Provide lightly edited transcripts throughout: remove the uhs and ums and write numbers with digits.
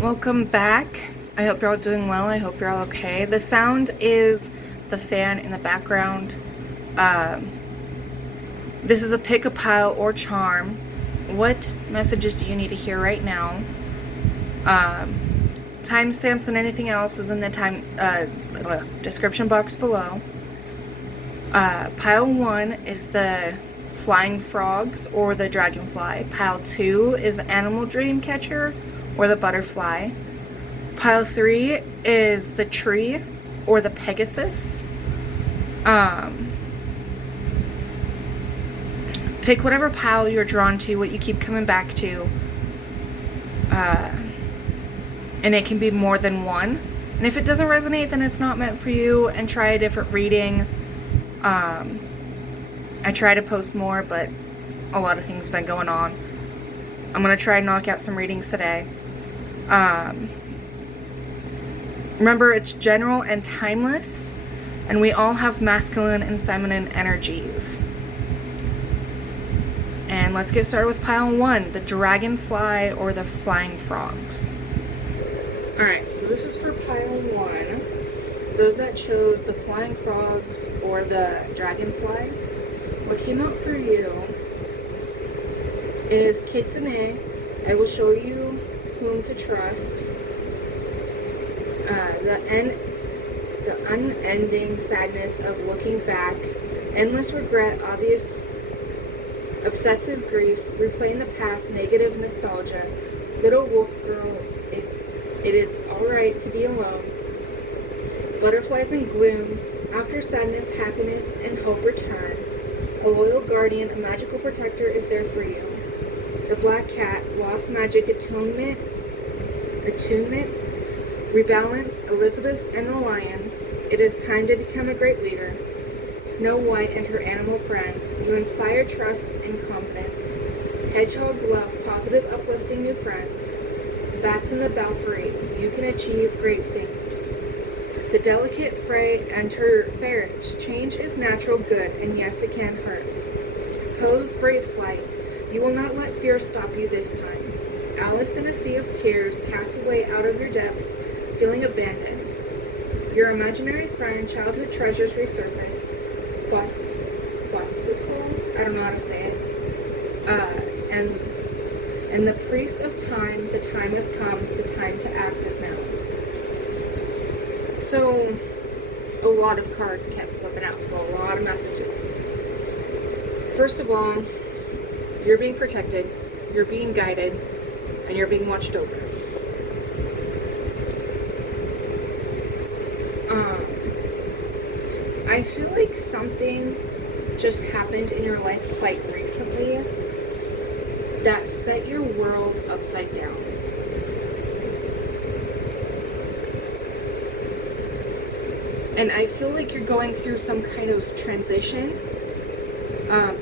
Welcome back. I hope you're all doing well. I hope you're all okay. The sound is the fan in the background. This is a pick a pile or charm. What messages do you need to hear right now? Timestamps and anything else is in the description box below. Pile 1 is the flying frogs or the dragonfly. Pile 2 is the animal dream catcher or the butterfly. Pile 3 is the tree or the Pegasus. Pick whatever pile you're drawn to, what you keep coming back to. And it can be more than one. And if it doesn't resonate, then it's not meant for you, and try a different reading. I try to post more, but a lot of things have been going on. I'm going to try and knock out some readings today. Remember, it's general and timeless, and we all have masculine and feminine energies. And let's get started with pile 1, the dragonfly or the flying frogs. Alright, so this is for pile 1. Those that chose the flying frogs or the dragonfly, what came out for you is Kitsune. I will show you whom to trust. The unending sadness of looking back, endless regret, obvious obsessive grief, replaying the past, negative nostalgia. Little wolf girl, it is alright to be alone. Butterflies and gloom, after sadness, happiness and hope return. A loyal guardian, a magical protector is there for you. The black cat, lost magic, attunement, rebalance, Elizabeth and the lion. It is time to become a great leader. Snow White and her animal friends. You inspire trust and confidence. Hedgehog love, positive, uplifting new friends. Bats in the belfry. You can achieve great things. The delicate Frey and her ferrets. Change is natural good, and yes, it can hurt. Pose, brave flight. You will not let fear stop you this time. Alice in a sea of tears, cast away out of your depths, feeling abandoned. Your imaginary friend, childhood treasures resurface. Quasical? I don't know how to say it. And the priest of time, the time has come, the time to act is now. So, a lot of cards kept flipping out, so a lot of messages. First of all, you're being protected, you're being guided, and you're being watched over. I feel like something just happened in your life quite recently that set your world upside down. And I feel like you're going through some kind of transition.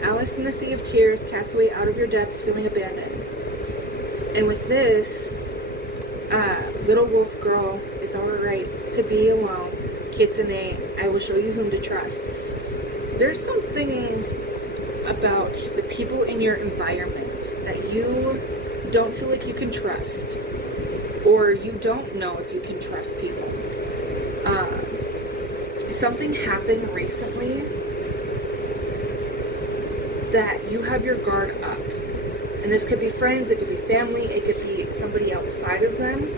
Alice in the Sea of Tears, cast away out of your depths, feeling abandoned. And with this, little wolf girl, it's alright to be alone. Kitsune, I will show you whom to trust. There's something about the people in your environment that you don't feel like you can trust, or you don't know if you can trust people. Something happened recently that you have your guard up. And this could be friends, it could be family, it could be somebody outside of them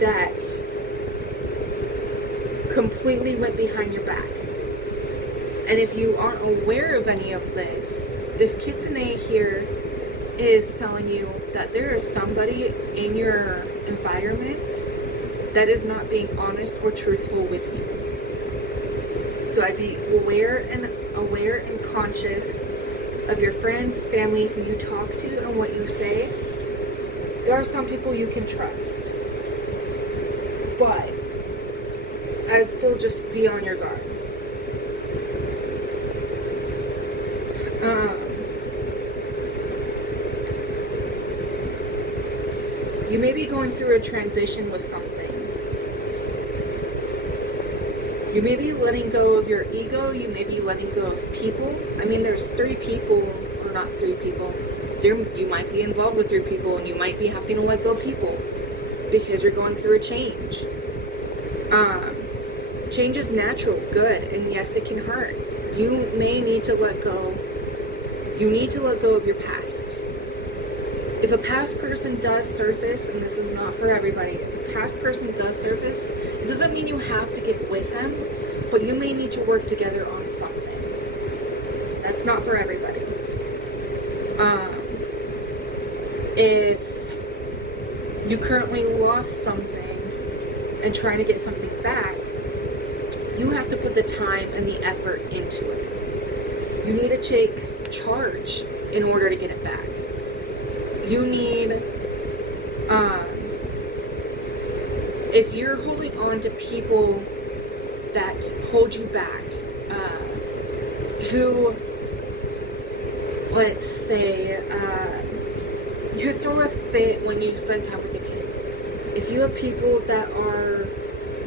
that completely went behind your back. And if you aren't aware of any of this, this Kitsune here is telling you that there is somebody in your environment that is not being honest or truthful with you. So I'd be aware and conscious of your friends, family, who you talk to and what you say. There are some people you can trust, but I'd still just be on your guard. You may be going through a transition with something. You may be letting go of your ego. You may be letting go of people. I mean, there's 3 people, or not 3 people. You might be involved with 3 people, and you might be having to let go of people. because you're going through a change. Change is natural, good, and yes, it can hurt. You may need to let go. You need to let go of your past. If a past person does surface, and this is not for everybody, if a past person does surface, it doesn't mean you have to get with them, but you may need to work together on something. That's not for everybody. If you currently lost something and trying to get something back, you have to put the time and the effort into it. You need to take charge in order to get it back. You need, if you're holding on to people that hold you back, who, let's say, you throw a fit when you spend time with your kids. If you have people that are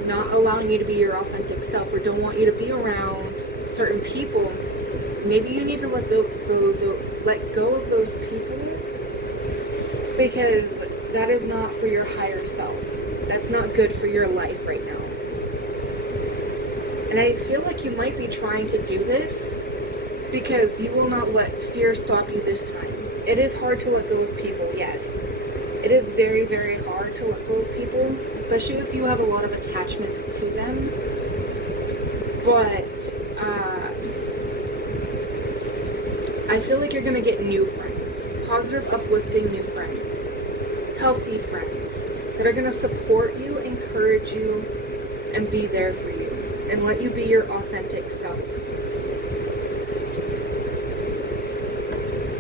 not allowing you to be your authentic self or don't want you to be around certain people, maybe you need to let go of those people, because that is not for your higher self. That's not good for your life right now. And I feel like you might be trying to do this because you will not let fear stop you this time. It is hard to let go of people, yes. It is very, very hard to let go of people, especially if you have a lot of attachments to them. But I feel like you're going to get new friends, positive, uplifting new friends, healthy friends that are going to support you, encourage you, and be there for you, and let you be your authentic self.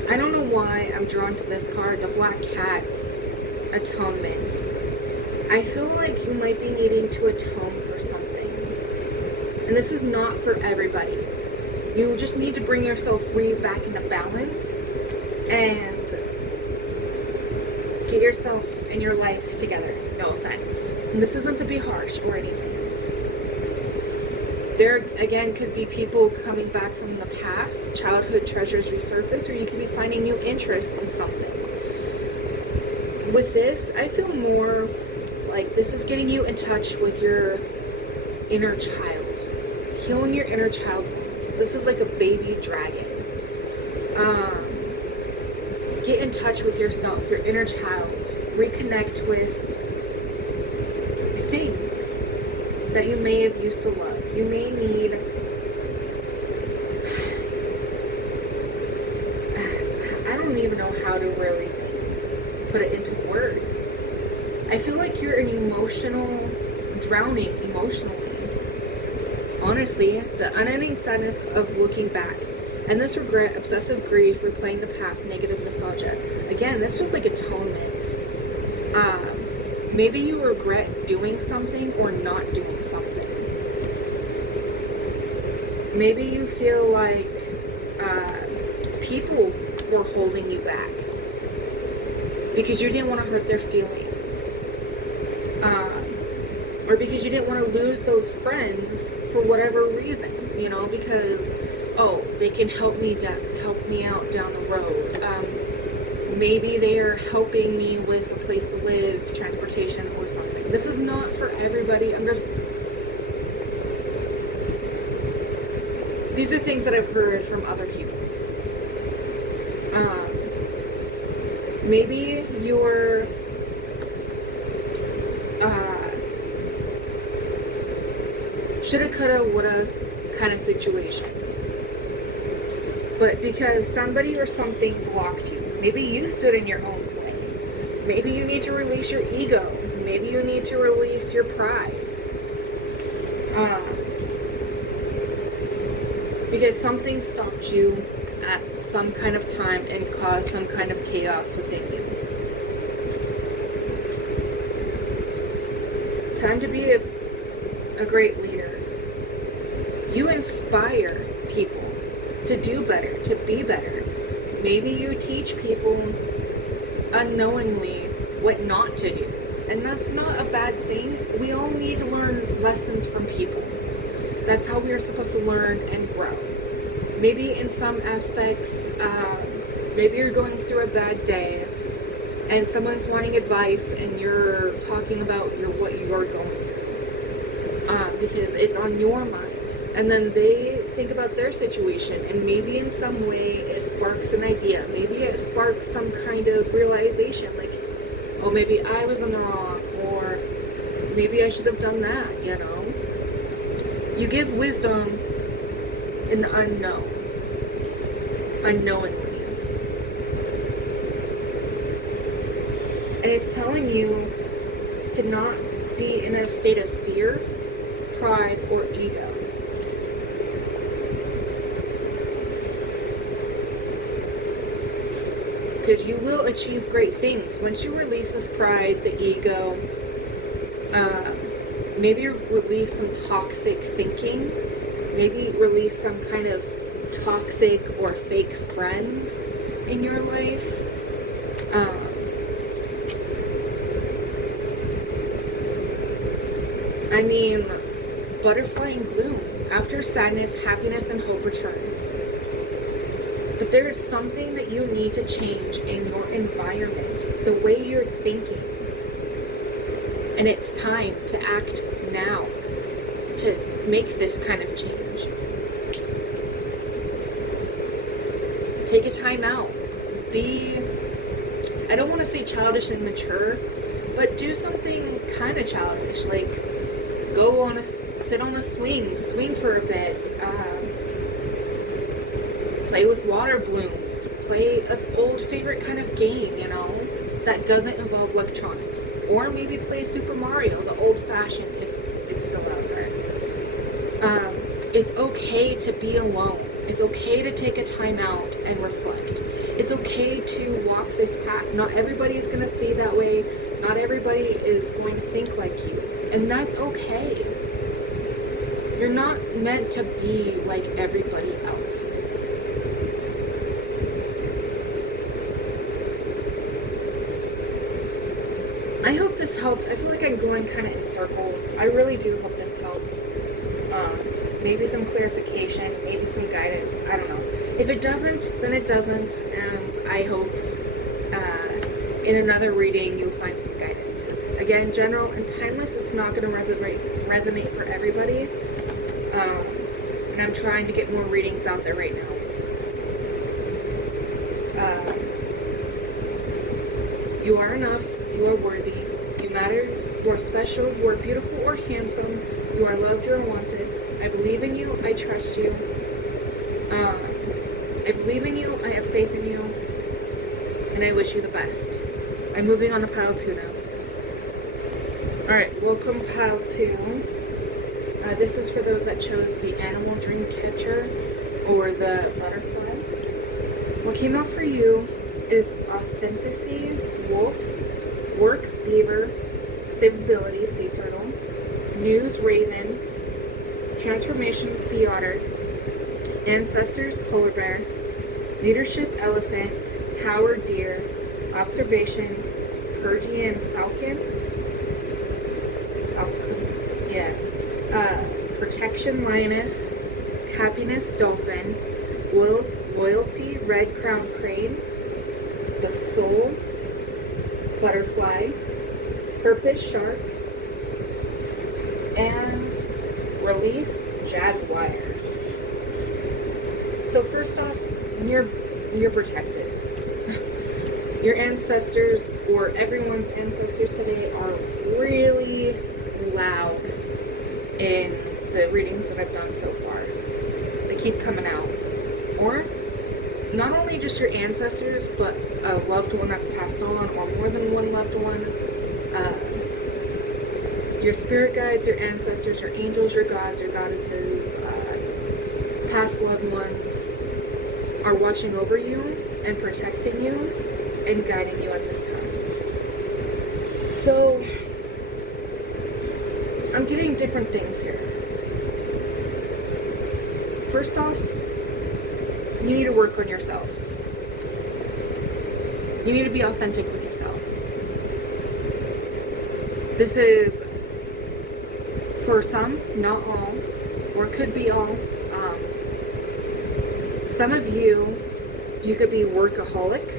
I don't know why I'm drawn to this card, the Black Cat, Atonement. I feel like you might be needing to atone for something. And this is not for everybody. You just need to bring yourself back into balance and get yourself and your life together. No offense. And this isn't to be harsh or anything. There, again, could be people coming back from the past, childhood treasures resurface, or you could be finding new interest in something. With this, I feel more like this is getting you in touch with your inner child, healing your inner child wounds. This is like a baby dragon. Get in touch with yourself, your inner child. Reconnect with things that you may have used to love. You may need, I don't even know how to really put it into words. I feel like you're drowning emotionally. Honestly, the unending sadness of looking back, and this regret, obsessive grief, replaying the past, negative nostalgia. Again, this feels like atonement. Maybe you regret doing something or not doing something. Maybe you feel like people were holding you back because you didn't want to hurt their feelings. Or because you didn't want to lose those friends for whatever reason, because, oh, they can help me out down the road. Maybe they are helping me with a place to live, transportation, or something. This is not for everybody. These are things that I've heard from other people. Maybe you're shoulda, coulda, woulda kind of situation. But because somebody or something blocked you, maybe you stood in your own way. Maybe you need to release your ego. Maybe you need to release your pride. Because something stopped you at some kind of time and caused some kind of chaos within you. Time to be a great leader. You inspire people to do better, to be better. Maybe you teach people unknowingly what not to do. And that's not a bad thing. We all need to learn lessons from people. That's how we are supposed to learn and grow. Maybe in some aspects, maybe you're going through a bad day, and someone's wanting advice and you're talking about what you're going through, because it's on your mind, and then they think about their situation, and maybe in some way it sparks an idea, maybe it sparks some kind of realization, like, oh, maybe I was in the wrong, or maybe I should have done that, you know. You give wisdom in the unknowingly. And it's telling you to not be in a state of fear, pride, or ego. Because you will achieve great things. Once you release this pride, the ego, maybe release some toxic thinking, maybe release some kind of toxic or fake friends in your life. I mean, butterfly and gloom. After sadness, happiness and hope return. But there is something that you need to change in your environment, the way you're thinking. And it's time to act now to make this kind of change. Take a time out. Be, I don't want to say childish and mature, but do something kind of childish, like sit on a swing for a bit, play with water balloons, play an old favorite kind of game, you know, that doesn't involve electronics. Or maybe play Super Mario, the old-fashioned, if it's still out there. It's okay to be alone. It's okay to take a time out and reflect. It's okay to walk this path. Not everybody is going to see that way. Not everybody is going to think like you. And that's okay. You're not meant to be like everybody else. I hope this helped. I feel like I'm going kind of in circles. I really do hope this helped. Maybe some clarification, maybe some guidance. I don't know. If it doesn't, then it doesn't. And I hope in another reading you'll find some guidance. Again, general and timeless, it's not going to resonate for everybody. And I'm trying to get more readings out there right now. You are enough. You are worthy. You matter. You are special. You are beautiful or handsome. You are loved. You are wanted. I believe in you. I trust you. I believe in you. I have faith in you. And I wish you the best. I'm moving on to pile 2 now. Alright, welcome pile 2. This is for those that chose the animal dream catcher or the butterfly. What came out for you is authenticity, wolf, work, beaver, stability, sea turtle, news, raven, transformation, sea otter, ancestors, polar bear, leadership, elephant, power, deer, observation, Persian falcon, protection, lioness, happiness, dolphin, loyalty, red crowned crane, the soul, butterfly, purpose, shark, and release, jaguar. So first off, you're protected. Your ancestors, or everyone's ancestors today, are really loud in the readings that I've done so far. They keep coming out. Or not only just your ancestors, but a loved one that's passed on, or more than one loved one. Your spirit guides, your ancestors, your angels, your gods, your goddesses, past loved ones are watching over you and protecting you and guiding you at this time. So, I'm getting different things here. First off, you need to work on yourself. You need to be authentic with yourself. This is for some, not all, or could be all. Some of you could be workaholic,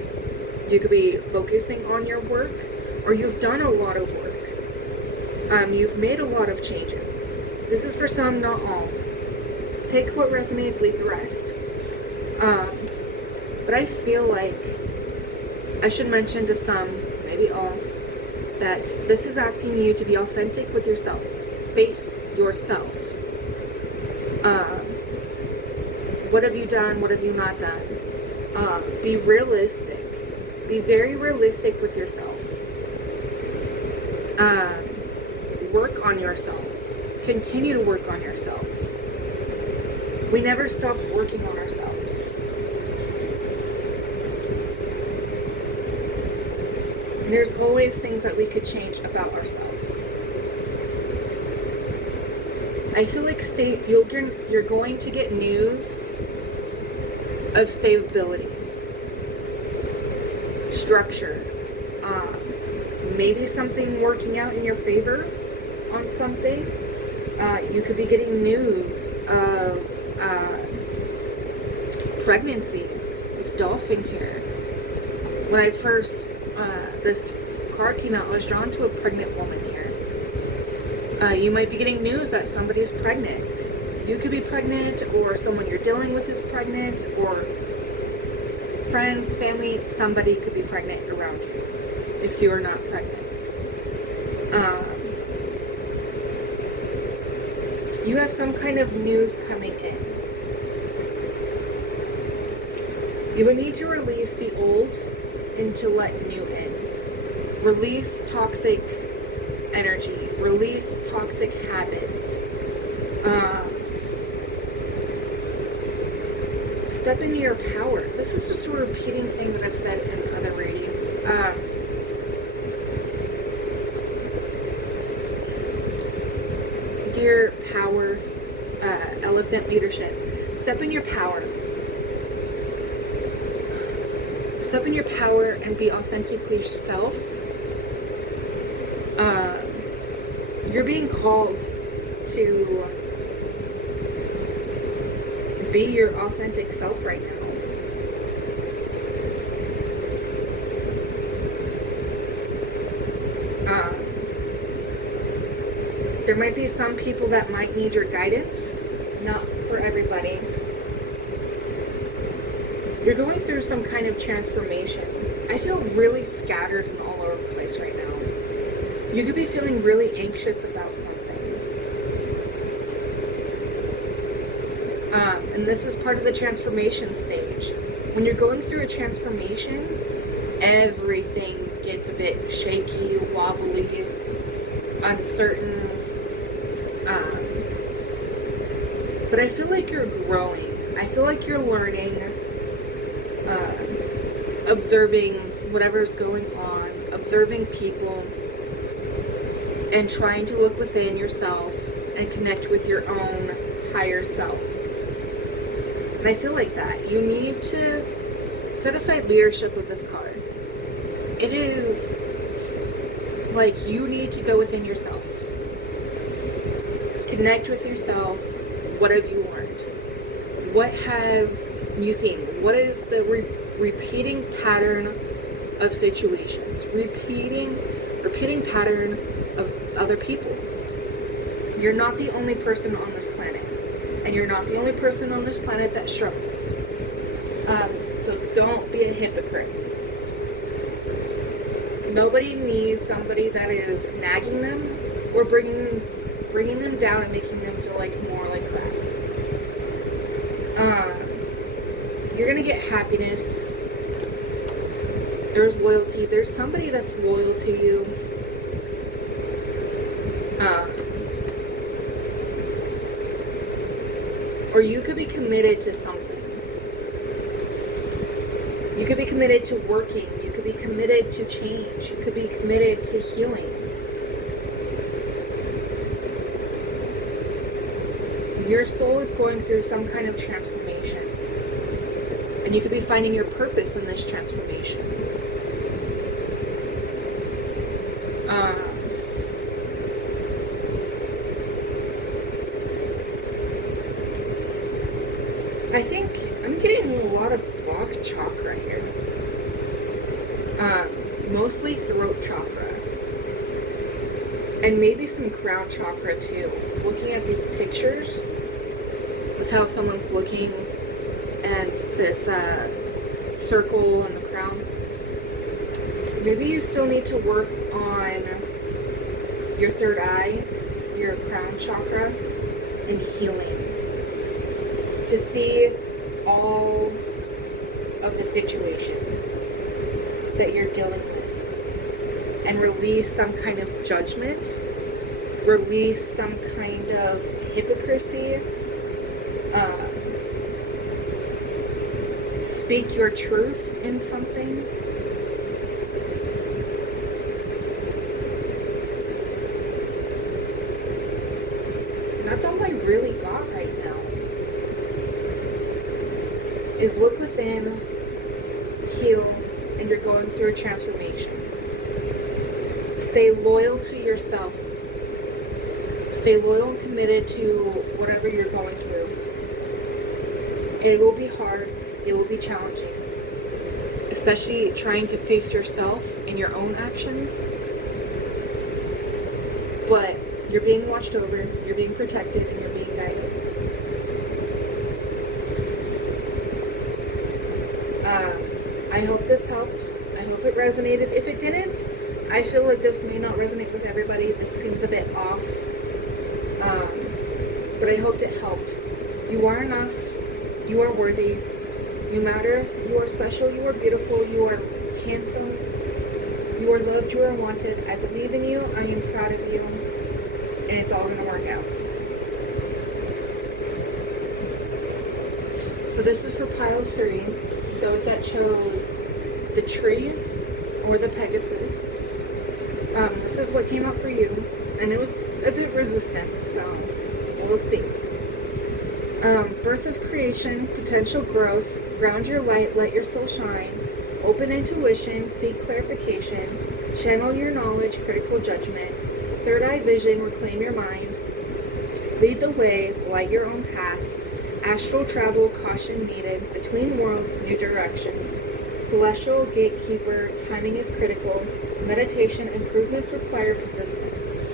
You could be focusing on your work, or you've done a lot of work. You've made a lot of changes. This is for some, not all. Take what resonates, leave the rest. But I feel like I should mention to some, maybe all, that this is asking you to be authentic with yourself. Face yourself. What have you done? What have you not done? Be realistic. Be very realistic with yourself. Work on yourself. Continue to work on yourself. We never stop working on ourselves. There's always things that we could change about ourselves. I feel like you're going to get news of stability, structure, maybe something working out in your favor on something. You could be getting news of pregnancy with dolphin here. When I first, this card came out, I was drawn to a pregnant woman here. You might be getting news that somebody is pregnant. You could be pregnant, or someone you're dealing with is pregnant, or friends, family, somebody could be pregnant around you if you are not pregnant. You have some kind of news coming in. You would need to release the old and to let new in. Release toxic energy. Release toxic habits. Step into your power. This is just a repeating thing that I've said in other readings. Dear power, elephant leadership. Step in your power. Step in your power and be authentically yourself. You're being called to be your authentic self right now. There might be some people that might need your guidance, not for everybody. You're going through some kind of transformation. I feel really scattered and all over the place right now. You could be feeling really anxious about something. And this is part of the transformation stage. When you're going through a transformation, everything gets a bit shaky, wobbly, uncertain. But I feel like you're growing. I feel like you're learning, observing whatever's going on, observing people, and trying to look within yourself and connect with your own higher self. And I feel like that. You need to set aside leadership with this card. It is like you need to go within yourself. Connect with yourself. What have you learned? What have you seen? What is the repeating pattern of situations? Repeating pattern of other people. You're not the only person on this planet. And you're not the only person on this planet that struggles. So don't be a hypocrite. Nobody needs somebody that is nagging them or bringing them down and making them feel like more like crap. You're gonna get happiness. There's loyalty. There's somebody that's loyal to you. Or you could be committed to something. You could be committed to working. You could be committed to change. You could be committed to healing. Your soul is going through some kind of transformation. And you could be finding your purpose in this transformation. I think I'm getting a lot of block chalk right here. Mostly throat chakra. And maybe some crown chakra too. Looking at these pictures with how someone's looking and this circle and the crown. Maybe you still need to work on your third eye, your crown chakra, and healing. To see all of the situation that you're dealing with and release some kind of judgment, release some kind of hypocrisy, speak your truth in something. And that's all I really got right now. Is look within, heal, and you're going through a transformation. Stay loyal to yourself. Stay loyal and committed to whatever you're going through. It will be hard. It will be challenging. Especially trying to face yourself and your own actions. But you're being watched over, you're being protected, and you're being guided. I hope this helped. I hope it resonated. If it didn't, I feel like this may not resonate with everybody. This seems a bit off. But I hoped it helped. You are enough. You are worthy. You matter. You are special. You are beautiful. You are handsome. You are loved. You are wanted. I believe in you. I am proud of you. And it's all going to work out. So this is for pile 3. Those that chose the tree or the Pegasus. This is what came up for you. And it was a bit resistant, so we'll see. Birth of creation, potential growth, ground your light, let your soul shine, open intuition, seek clarification, channel your knowledge, critical judgment, third eye vision, reclaim your mind, lead the way, light your own path, astral travel, caution needed, between worlds, new directions, celestial gatekeeper, timing is critical, meditation, improvements require persistence.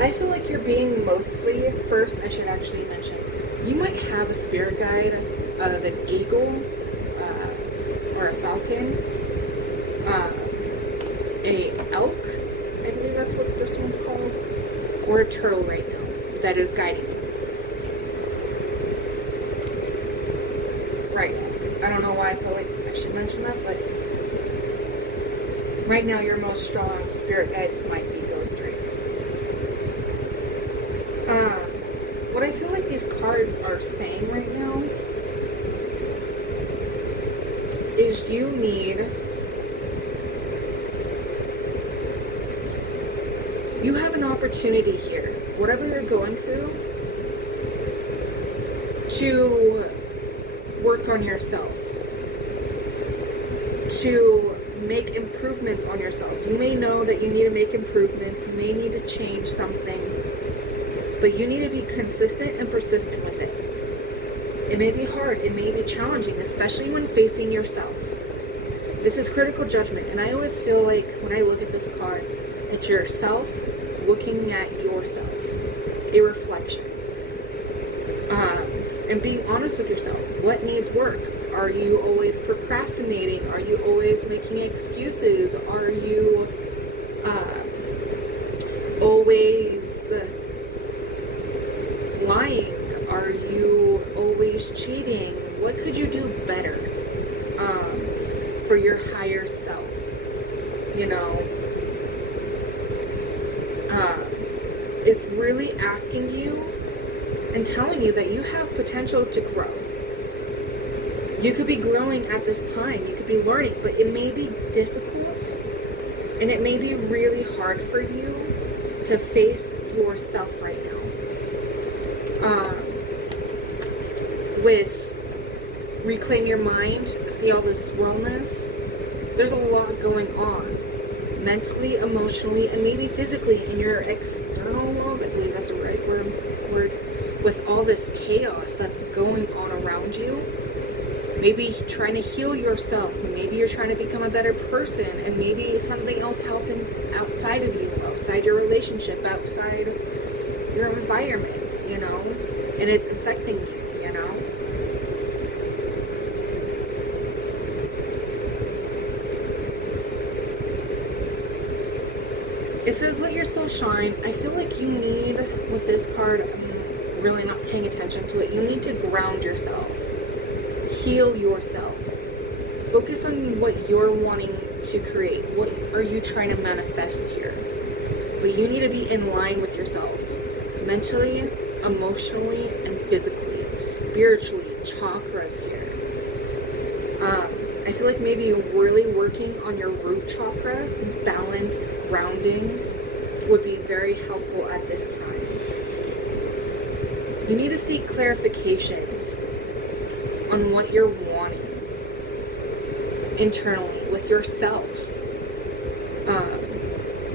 I feel like you're being mostly, first I should actually mention, you might have a spirit guide of an eagle or a falcon, a elk, I believe that's what this one's called, or a turtle right now that is guiding you. Right now. I don't know why I feel like I should mention that, but right now your most strong spirit guides might be those 3. What I feel like these cards are saying right now is you have an opportunity here, whatever you're going through, to work on yourself, to make improvements on yourself. You may know that you need to make improvements, you may need to change something, but you need to be consistent and persistent with it. It may be hard, it may be challenging, especially when facing yourself. This is critical judgment, and I always feel like when I look at this card, it's yourself looking at yourself, a reflection. And being honest with yourself. What needs work? Are you always procrastinating? Are you always making excuses? Are you always lying? Are you always cheating? What could you do better for your higher self? You know, it's really asking you and telling you that you have potential to grow. You could be growing at this time. You could be learning, but it may be difficult and it may be really hard for you to face yourself right now. With reclaim your mind, see all this wellness. There's a lot going on. Mentally, emotionally, and maybe physically in your external world. I believe that's the right word. With all this chaos that's going on around you, Maybe trying to heal yourself. Maybe you're trying to become a better person, and maybe something else happened outside of you, outside your relationship, outside your environment, you know, and it's affecting you, you know. It says, let your soul shine. I feel like you need, with this card, I'm really not paying attention to it, you need to ground yourself. Heal yourself. Focus on what you're wanting to create. What are you trying to manifest here? But you need to be in line with yourself. Mentally, emotionally, and physically. Spiritually, chakras here. I feel like maybe you're really working on your root chakra. Balance, grounding would be very helpful at this time. You need to seek clarification on what you're wanting internally with yourself.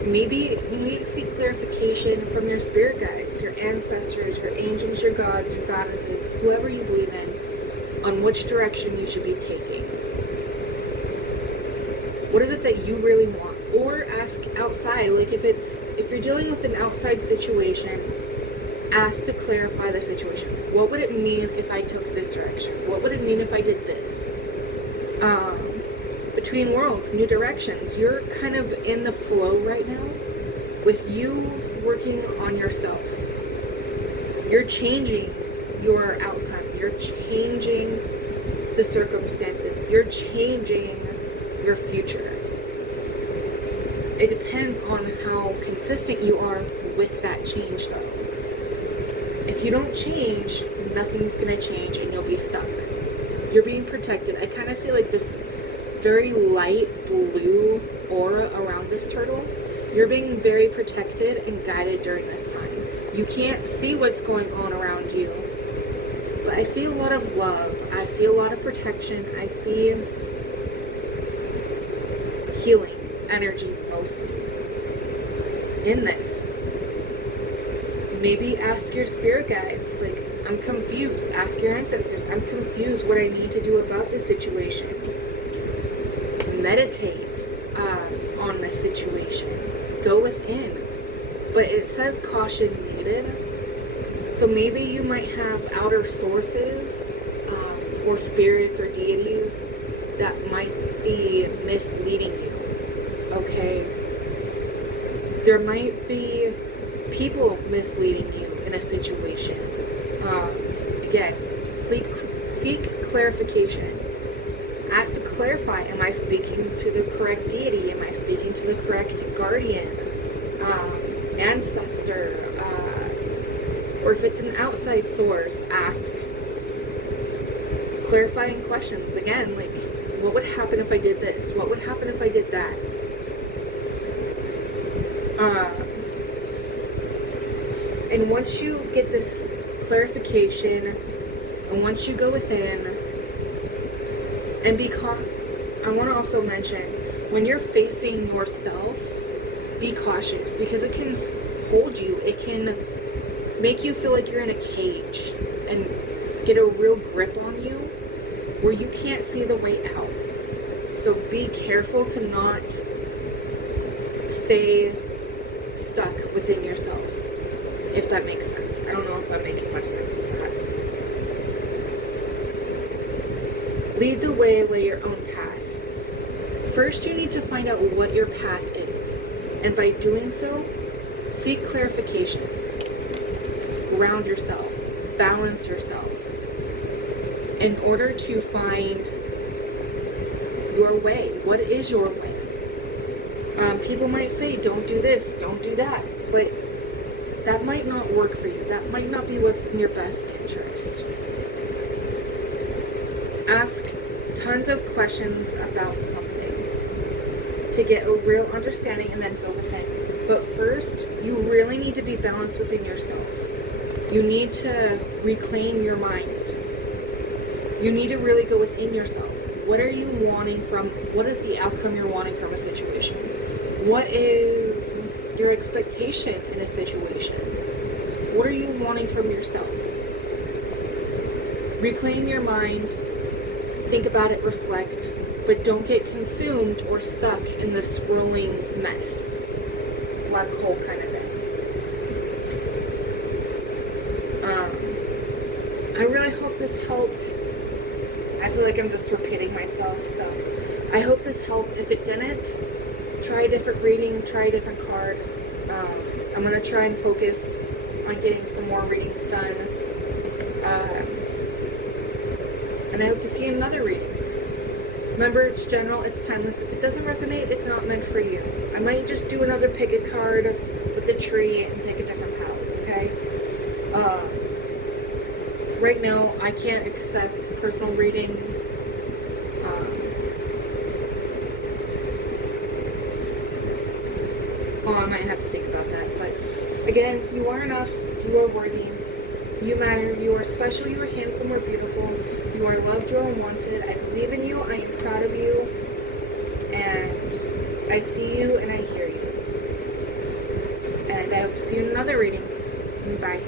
Maybe you need to seek clarification from your spirit guides, your ancestors, your angels, your gods, your goddesses, whoever you believe in, on which direction you should be taking. What is it that you really want? Or ask outside, like if you're dealing with an outside situation, ask to clarify the situation. What would it mean if I took this direction? What would it mean if I did this? Between worlds, new directions. You're kind of in the flow right now with you working on yourself. You're changing your outcome. You're changing the circumstances. You're changing your future. It depends on how consistent you are with that change, though. If you don't change, nothing's gonna change and you'll be stuck. You're being protected. I kind of see like this very light blue aura around this turtle. You're being very protected and guided during this time. You can't see what's going on around you, but I see a lot of love. I see a lot of protection. I see healing energy mostly in this. Maybe ask your spirit guides, like, I'm confused. Ask your ancestors, I'm confused what I need to do about this situation. Meditate on the situation. Go within. But it says caution needed. So maybe you might have outer sources or spirits or deities that might be misleading you. Okay? There might be people misleading you in a situation. Again, seek clarification. Ask to clarify, am I speaking to the correct deity? Am I speaking to the correct guardian, ancestor? Or if it's an outside source, ask clarifying questions. Again, like, what would happen if I did this? What would happen if I did that? And once you get this clarification, and once you go within, and I want to also mention, when you're facing yourself, be cautious, because it can hold you. It can make you feel like you're in a cage and get a real grip on you where you can't see the way out. So be careful to not stay stuck within yourself, if that makes sense. I don't know if I'm making much sense with that. Lead the way, lay your own path. First, you need to find out what your path is. And by doing so, seek clarification. Ground yourself. Balance yourself. In order to find your way. What is your way? People might say, don't do this, don't do that. But that might not work for you. That might not be what's in your best interest. Ask tons of questions about something to get a real understanding and then go within. But first, you really need to be balanced within yourself. You need to reclaim your mind. You need to really go within yourself. What are you wanting what is the outcome you're wanting from a situation? What is your expectation in a situation? What are you wanting from yourself? Reclaim your mind. think about it, reflect, but don't get consumed or stuck in the swirling mess. Black hole kind of thing. I really hope this helped. I feel like I'm just repeating myself, so I hope this helped. If it didn't, try a different reading, try a different card. I'm going to try and focus on getting some more readings done. And I hope to see you in other readings. Remember, it's general, it's timeless. If it doesn't resonate, it's not meant for you. I might just do another pick a card with the tree and pick a different house, okay? Right now, I can't accept personal readings. I might have to think about that. But again, you are enough. You are worthy. You matter. You are special. You are handsome or beautiful. You are loved. You are wanted. I believe in you. I am proud of you. And I see you and I hear you. And I hope to see you in another reading. Bye.